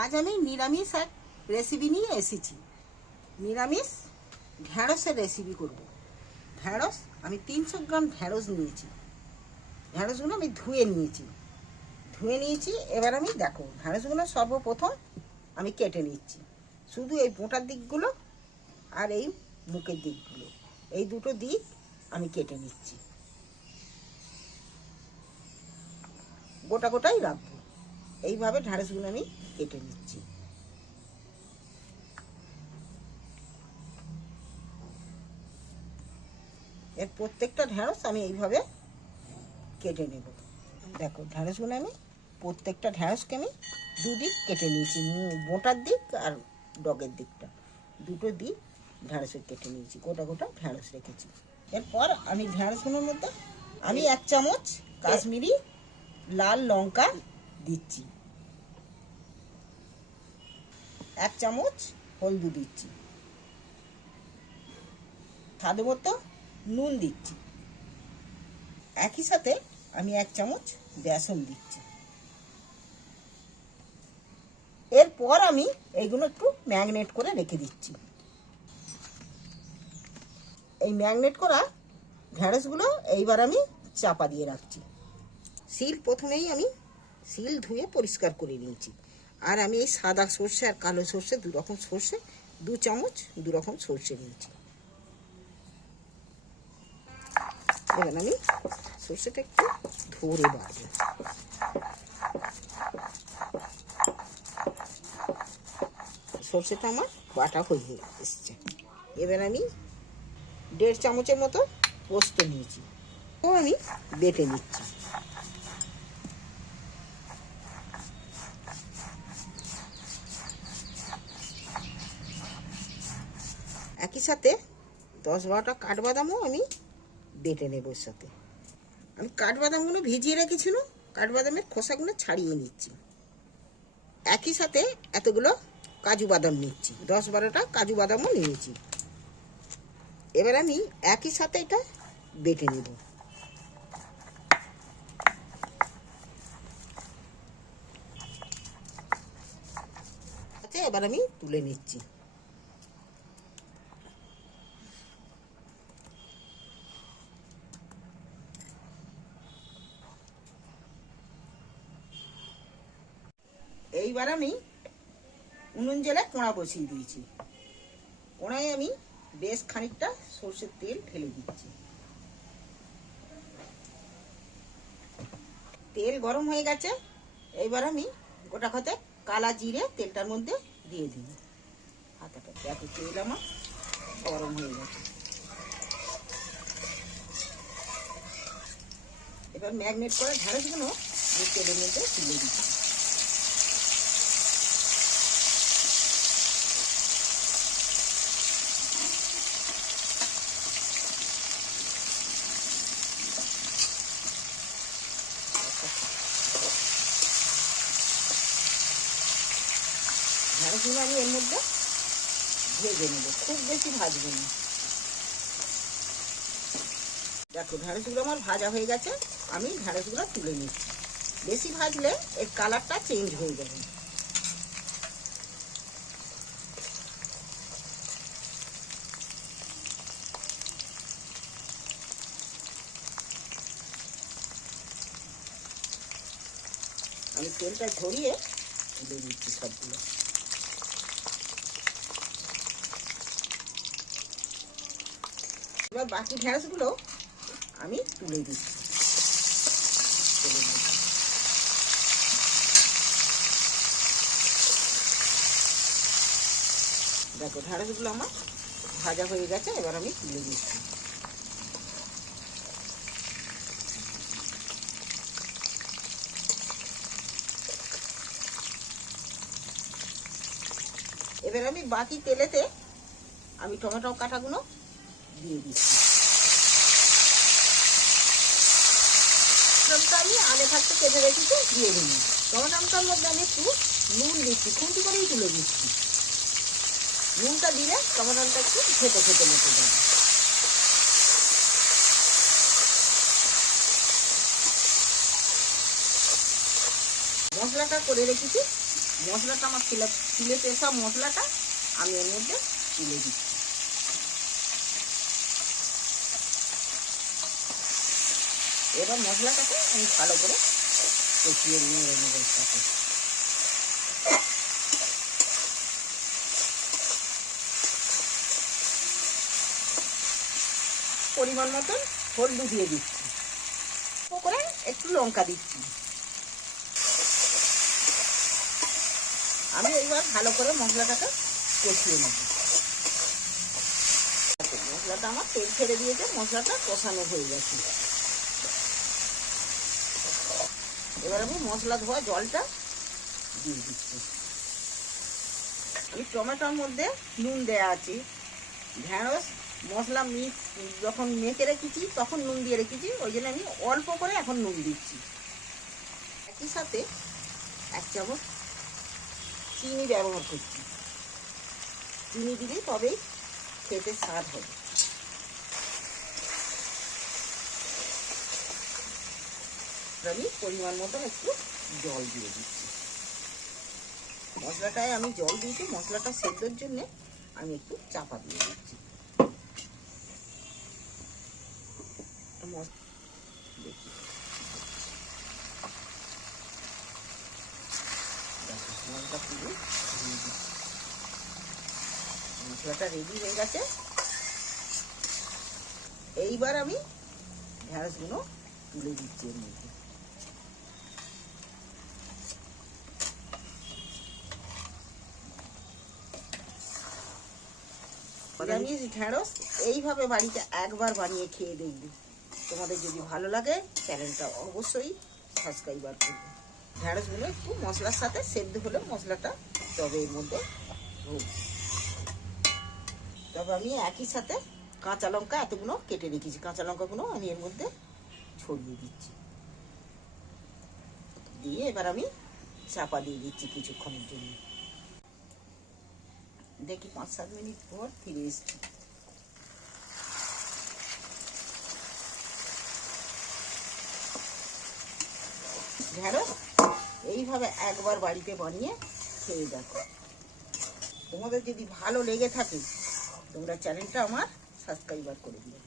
আজ আমি নিরামিষ এক রেসিপি নিয়ে এসেছি। নিরামিষ ঢ্যাঁড়সের রেসিপি করব। ঢ্যাঁড়স আমি তিনশো গ্রাম ঢ্যাঁড়স নিয়েছি। ঢ্যাঁড়সগুলো আমি ধুয়ে নিয়েছি। ধুয়ে নিয়েছি, এবার আমি দেখো ঢ্যাঁড়সগুলো সর্বপ্রথম আমি কেটে নিচ্ছি। শুধু এই মোটার দিকগুলো আর এই মুখের দিকগুলো। এই দুটো দিক আমি কেটে নিচ্ছি। গোটা গোটাই রাখব। এইভাবে ঢ্যাঁড়সগুলো আমি কেটে নিচ্ছি এর প্রত্যেকটা ঢ্যাঁড়স আমি এইভাবে কেটে নেব। দেখো ঢ্যাঁড়সগুলো আমি প্রত্যেকটা ঢ্যাঁড়সকে আমি দুদিক কেটে নিয়েছি। মোটার দিক আর ডগের দিকটা। দুটো দিক ঢ্যাঁড়সের কেটে নিয়েছি, গোটা গোটা ঢ্যাঁড়স রেখেছি। এরপর আমি ঢ্যাঁড়সগুলোর মধ্যে আমি এক চামচ কাশ্মীরি লাল লঙ্কা দিচ্ছি। এক চামচ হলদু দিচ্ছি। স্বাদ মতো নুন দিচ্ছি। একই সাথে আমি এক চামচ বেসন দিচ্ছি। এরপর আমি এইগুলো একটু ম্যাগনেট করে রেখে দিচ্ছি। এই ম্যাগনেট করা ঢ্যাঁড়সগুলো এইবার আমি চাপা দিয়ে রাখছি। শিল প্রথমেই আমি শিল ধুয়ে পরিষ্কার করে নিয়েছি। আর আমি এই সাদা সর্ষে আর কালো সর্ষে দু রকম সর্ষে, দু চামচ, দু রকম সর্ষে নিয়েছি। এবার আমি সর্ষেটা একটু ধরে বাড়বো সর্ষেটা আমার বাটা হয়ে এসছে। এবার আমি দেড় চামচের মতো পোস্ত নিয়েছি। ও আমি বেটে নিচ্ছি। একই সাথে দশ বারোটা কাঠবাদামও আমি বেটে নেব এর সাথে। আমি কাঠবাদামগুলো ভিজিয়ে রেখেছিলাম কাঠবাদামের খোসাগুলো ছাড়িয়ে নিচ্ছি। একই সাথে এতগুলো কাজু বাদাম নিচ্ছি, দশ বারোটা কাজু বাদামও নিয়েছি। এবার আমি একই সাথে এটা বেটে নেব। আচ্ছা এবার আমি তুলে নিচ্ছি। এইবার আমি উনুন জেলে কোঁড়া বসিয়ে দিয়েছি। কোঁড়ায় আমি বেশ খানিকটা সর্ষের তেল ঢেলে দিচ্ছি। তেল গরম হয়ে গেছে, এইবার আমি গোটা খাতে কালা জিরে তেলটার মধ্যে দিয়ে দিই। হাতাটা দেখো তেল আমার গরম হয়ে গেছে। এবার ম্যাগনেট করে ঢাড়সগুলো তেলের মধ্যে তুলে দিচ্ছি। ঢ্যাঁড়সগুলো আমি এর মধ্যে ভেজে নেব। খুব বেশি ভাজবো না। দেখো ঢ্যাঁড়সগুলো আমার ভাজা হয়ে গেছে। আমি ঢ্যাঁড়সগুলো তুলে নিচ্ছি। বেশি ভাজলে এর কালারটা চেঞ্জ হয়ে যাবে। আমি তেলটা ঝরিয়ে দিচ্ছি সবগুলো। এবার বাকি ঢ্যাঁড়সগুলো আমি তুলে দিচ্ছি। দেখো ঢ্যাঁড়সগুলো আমার ভাজা হয়ে গেছে, এবার আমি তুলে দিচ্ছি। এবার আমি বাকি তেলেতে আমি টমেটো কাটাগুলো দিয়ে দিচ্ছি। আমি আগে থাকতে কেটে রেখেছি, দিয়ে দিন দিই টমেটোটার মধ্যে আমি একটু নুন দিচ্ছি খুঁটি করেই তুলে দিচ্ছি। নুনটা দিলে টমেটোটা একটু খেতে খেতে মতো যাবে। মশলাটা করে রেখেছি। মশলাটা আমার শিলে শিলে পেশা মশলাটা, আমি এর মধ্যে তুলে দিচ্ছি। এবার মশলাটাকে আমি ভালো করে কষিয়ে নিয়ে নেব সাথে পরিমাণ মতন হলুদ দিয়ে দিচ্ছি। করে একটু লঙ্কা দিচ্ছি। আমি এইবার ভালো করে মশলাটাকে কষিয়ে নেব। মশলাটা আমার তেল ছেড়ে দিয়েছে, মশলাটা কষানো হয়ে গেছে। এবার আমি মশলা ধোয়া জলটা দিয়ে দিচ্ছি। এই টমেটোর মধ্যে নুন দেয়া আছে। ঢ্যাঁড়স, মশলা মিক্স যখন মেখে রেখেছি, তখন নুন দিয়ে রেখেছি। ওই জন্য আমি অল্প করে এখন নুন দিচ্ছি। একই সাথে এক চামচ চিনি ব্যবহার করছি। চিনি দিলে তবেই খেতে স্বাদ হবে। আমি পরিমাণ মতো একটু জল দিয়ে দিচ্ছি মশলাটায় আমি জল দিয়েছি মশলাটা সেদ্ধর জন্য আমি একটু চাপা দিয়ে দিচ্ছি দেখি। দিয়ে দিচ্ছি। মশলাটা রেডি হয়ে গেছে এইবার আমি ঢেঁড়সগুলো তুলে দিচ্ছি এর মধ্যে নিরামিষ ঢেঁড়স এইভাবে বাড়িতে একবার বানিয়ে খেয়ে দেখবে। তোমাদের যদি ভালো লাগে চ্যানেলটা অবশ্যই সাবস্ক্রাইবার করবে। ঢেঁড়সগুলো একটু মশলার সাথে সেদ্ধ হলে মশলাটা তবে এর মধ্যে। তবে আমি একই সাথে কাঁচা লঙ্কা এতগুলো কেটে রেখেছি। কাঁচা লঙ্কাগুলো আমি এর মধ্যে ছড়িয়ে দিচ্ছি। দিয়ে এবার আমি চাপা দিয়ে দিচ্ছি কিছুক্ষণের জন্য। দেখি পাঁচ, সাত মিনিট পর ফিরে এসছি। এইভাবে একবার বাড়িতে বানিয়ে খেয়ে দেখো। তোমাদের যদি ভালো লেগে থাকে, তোমরা চ্যানেলটা আমার সাবস্ক্রাইবার করে দিও।